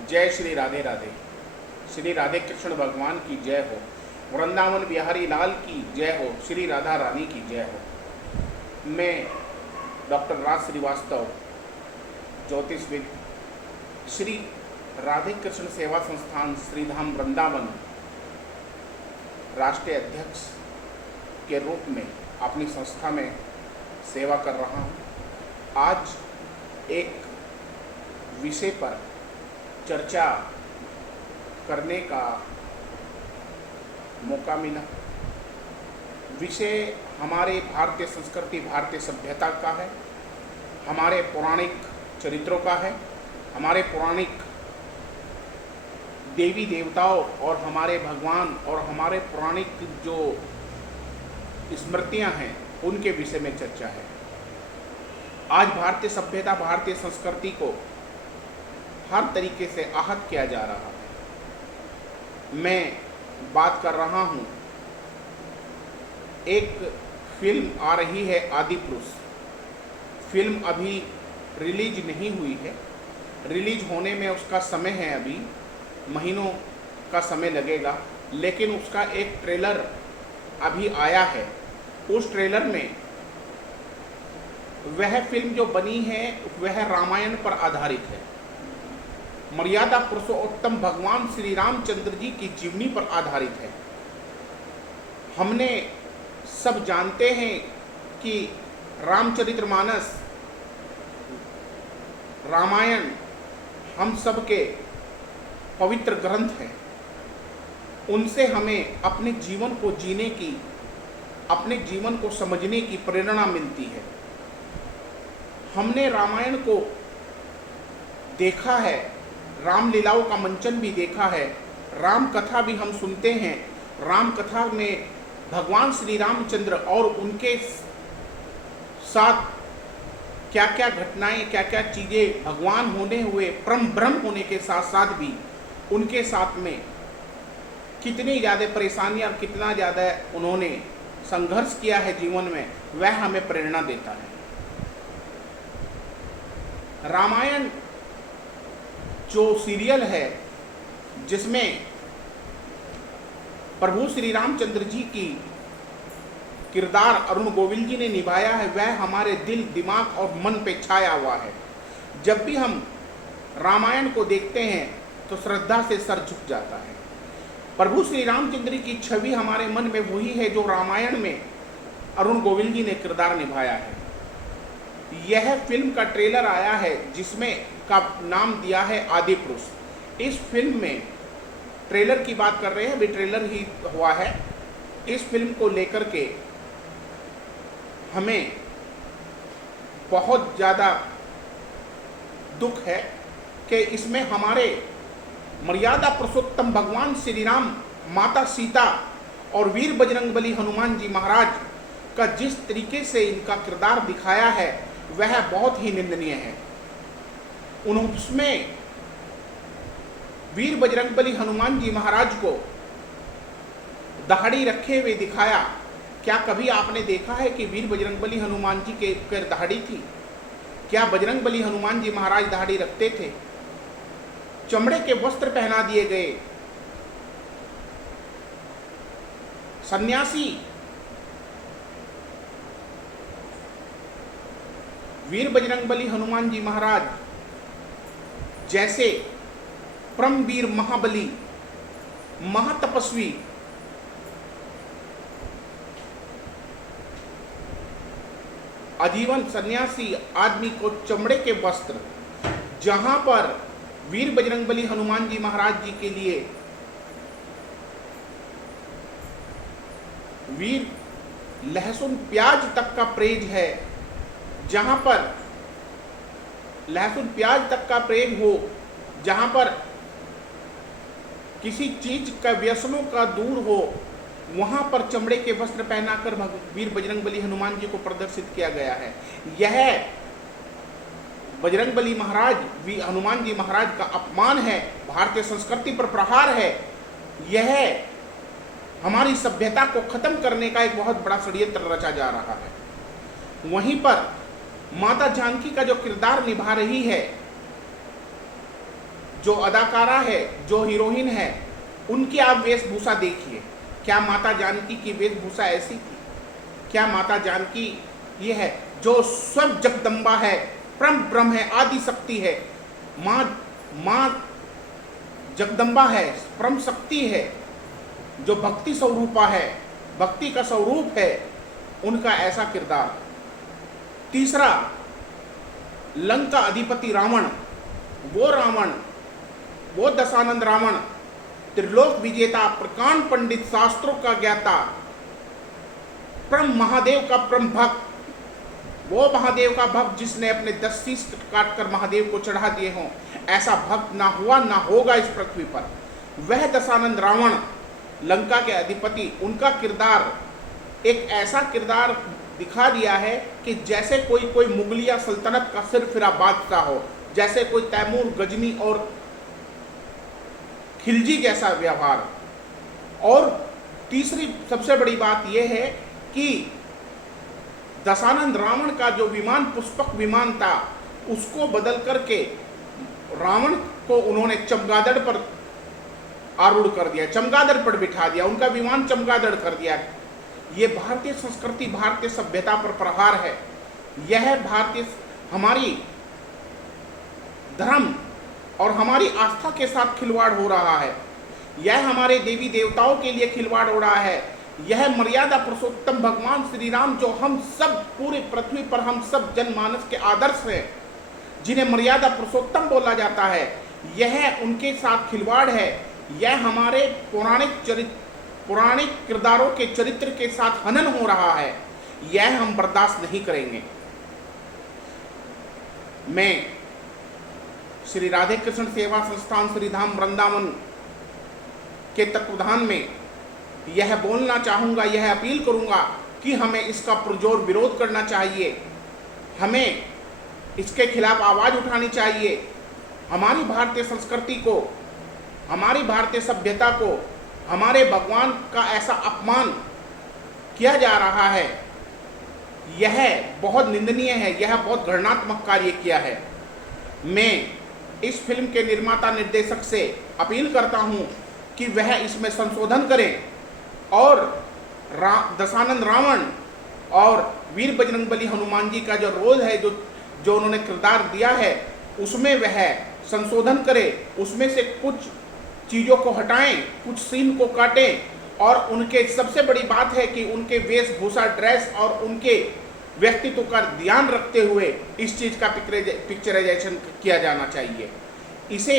जय श्री राधे राधे। श्री राधे कृष्ण भगवान की जय हो। वृंदावन बिहारी लाल की जय हो। श्री राधा रानी की जय हो। मैं डॉक्टर राज श्रीवास्तव, ज्योतिषविद, श्री राधे कृष्ण सेवा संस्थान श्रीधाम वृंदावन राष्ट्रीय अध्यक्ष के रूप में अपनी संस्था में सेवा कर रहा हूँ। आज एक विषय पर चर्चा करने का मौका मिला। विषय हमारे भारतीय संस्कृति, भारतीय सभ्यता का है, हमारे पौराणिक चरित्रों का है, हमारे पौराणिक देवी देवताओं और हमारे भगवान और हमारे पौराणिक जो स्मृतियां हैं उनके विषय में चर्चा है। आज भारतीय सभ्यता, भारतीय संस्कृति को हर तरीके से आहत किया जा रहा है। मैं बात कर रहा हूँ, एक फिल्म आ रही है आदि पुरुष। फिल्म अभी रिलीज नहीं हुई है, रिलीज होने में उसका समय है, अभी महीनों का समय लगेगा, लेकिन उसका एक ट्रेलर अभी आया है। उस ट्रेलर में वह फिल्म जो बनी है वह रामायण पर आधारित है। मर्यादा पुरुषोत्तम भगवान श्री रामचंद्र जी की जीवनी पर आधारित है। हमने सब जानते हैं कि रामचरितमानस, रामायण हम सब के पवित्र ग्रंथ हैं। उनसे हमें अपने जीवन को जीने की, अपने जीवन को समझने की प्रेरणा मिलती है। हमने रामायण को देखा है, रामलीलाओं का मंचन भी देखा है, राम कथा भी हम सुनते हैं। राम कथा में भगवान श्री रामचंद्र और उनके साथ क्या क्या घटनाएं, क्या क्या चीज़ें भगवान होने हुए, परम ब्रह्म होने के साथ साथ भी उनके साथ में कितनी ज़्यादा परेशानियां और कितना ज़्यादा उन्होंने संघर्ष किया है जीवन में, वह हमें प्रेरणा देता है। रामायण जो सीरियल है जिसमें प्रभु श्री रामचंद्र जी की किरदार अरुण गोविल जी ने निभाया है, वह हमारे दिल, दिमाग और मन पे छाया हुआ है। जब भी हम रामायण को देखते हैं तो श्रद्धा से सर झुक जाता है। प्रभु श्री रामचंद्र की छवि हमारे मन में वही है जो रामायण में अरुण गोविल जी ने किरदार निभाया है। यह फिल्म का ट्रेलर आया है जिसमें का नाम दिया है आदि पुरुष। इस फिल्म में ट्रेलर की बात कर रहे हैं, अभी ट्रेलर ही हुआ है। इस फिल्म को लेकर के हमें बहुत ज़्यादा दुख है कि इसमें हमारे मर्यादा पुरुषोत्तम भगवान श्री राम, माता सीता और वीर बजरंगबली हनुमान जी महाराज का जिस तरीके से इनका किरदार दिखाया है वह बहुत ही निंदनीय है। उसमें वीर बजरंगबली हनुमान जी महाराज को दाढ़ी रखे हुए दिखाया। क्या कभी आपने देखा है कि वीर बजरंगबली हनुमान जी के दाढ़ी थी? क्या बजरंगबली हनुमान जी महाराज दाढ़ी रखते थे? चमड़े के वस्त्र पहना दिए गए। सन्यासी वीर बजरंगबली हनुमान जी महाराज जैसे परमवीर महाबली, महातपस्वी, आजीवन सन्यासी आदमी को चमड़े के वस्त्र, जहां पर वीर बजरंगबली हनुमान जी महाराज जी के लिए वीर लहसुन प्याज तक का प्रेज है, जहां पर लहसुन प्याज तक का प्रेम हो, जहां पर किसी चीज का व्यसनों का दूर हो, वहां पर चमड़े के वस्त्र पहनाकर वीर बजरंगबली हनुमान जी को प्रदर्शित किया गया है। यह बजरंगबली महाराज, हनुमान जी महाराज का अपमान है, भारतीय संस्कृति पर प्रहार है। यह हमारी सभ्यता को खत्म करने का एक बहुत बड़ा षड्यंत्र रचा जा रहा है। वहीं पर माता जानकी का जो किरदार निभा रही है, जो अदाकारा है, जो हीरोइन है, उनकी आप वेशभूषा देखिए। क्या माता जानकी की वेशभूषा ऐसी थी? क्या माता जानकी ये है जो स्व जगदम्बा है, परम ब्रह्म है, आदि शक्ति है, माँ जगदम्बा है, परम शक्ति है, जो भक्ति स्वरूपा है, भक्ति का स्वरूप है, उनका ऐसा किरदार। तीसरा, लंका अधिपति रावण, वो दशानंद रावण, त्रिलोक विजेता, प्रकांड पंडित, शास्त्रों का ज्ञाता, परम महादेव का परम भक्त, वो महादेव का भक्त जिसने अपने 10 शीश काटकर महादेव को चढ़ा दिए हों, ऐसा भक्त ना हुआ ना होगा इस पृथ्वी पर। वह दशानंद रावण, लंका के अधिपति, उनका किरदार, एक ऐसा किरदार दिखा दिया है कि जैसे कोई मुगलिया सल्तनत का सिरफिरा बादशाह हो, जैसे कोई तैमूर, गजनी और खिलजी जैसा व्यवहार। और तीसरी सबसे बड़ी बात यह है कि दशानंद रावण का जो विमान पुष्पक विमान था, उसको बदल करके रावण को उन्होंने चमगादड़ पर आरूढ़ कर दिया, चमगादड़ पर बिठा दिया, उनका विमान चमगादड़ कर दिया। ये भारतीय संस्कृति, भारतीय सभ्यता पर प्रहार है। यह भारतीय, हमारी धर्म और हमारी आस्था के साथ खिलवाड़ हो रहा है। यह हमारे देवी देवताओं के लिए खिलवाड़ हो रहा है। यह मर्यादा पुरुषोत्तम भगवान श्री राम, जो हम सब पूरे पृथ्वी पर हम सब जनमानस के आदर्श हैं, जिन्हें मर्यादा पुरुषोत्तम बोला जाता है, यह उनके साथ खिलवाड़ है। यह हमारे पौराणिक किरदारों के चरित्र के साथ हनन हो रहा है। यह हम बर्दाश्त नहीं करेंगे। मैं श्री राधे कृष्ण सेवा संस्थान श्री धाम वृंदावन के तत्वाधान में यह बोलना चाहूँगा, यह अपील करूँगा कि हमें इसका पुरजोर विरोध करना चाहिए, हमें इसके खिलाफ आवाज़ उठानी चाहिए। हमारी भारतीय संस्कृति को, हमारी भारतीय सभ्यता को, हमारे भगवान का ऐसा अपमान किया जा रहा है, यह बहुत निंदनीय है, यह बहुत घृणात्मक कार्य किया है। मैं इस फिल्म के निर्माता निर्देशक से अपील करता हूँ कि वह इसमें संशोधन करें और दशानंद रावण और वीर बजरंगबली हनुमान जी का जो रोल है, जो उन्होंने किरदार दिया है, उसमें वह संशोधन करें, उसमें से कुछ चीज़ों को हटाएं, कुछ सीन को काटें। और उनके सबसे बड़ी बात है कि उनके वेशभूषा, ड्रेस और उनके व्यक्तित्व का ध्यान रखते हुए इस चीज़ का पिक्चराइजेशन किया जाना चाहिए। इसे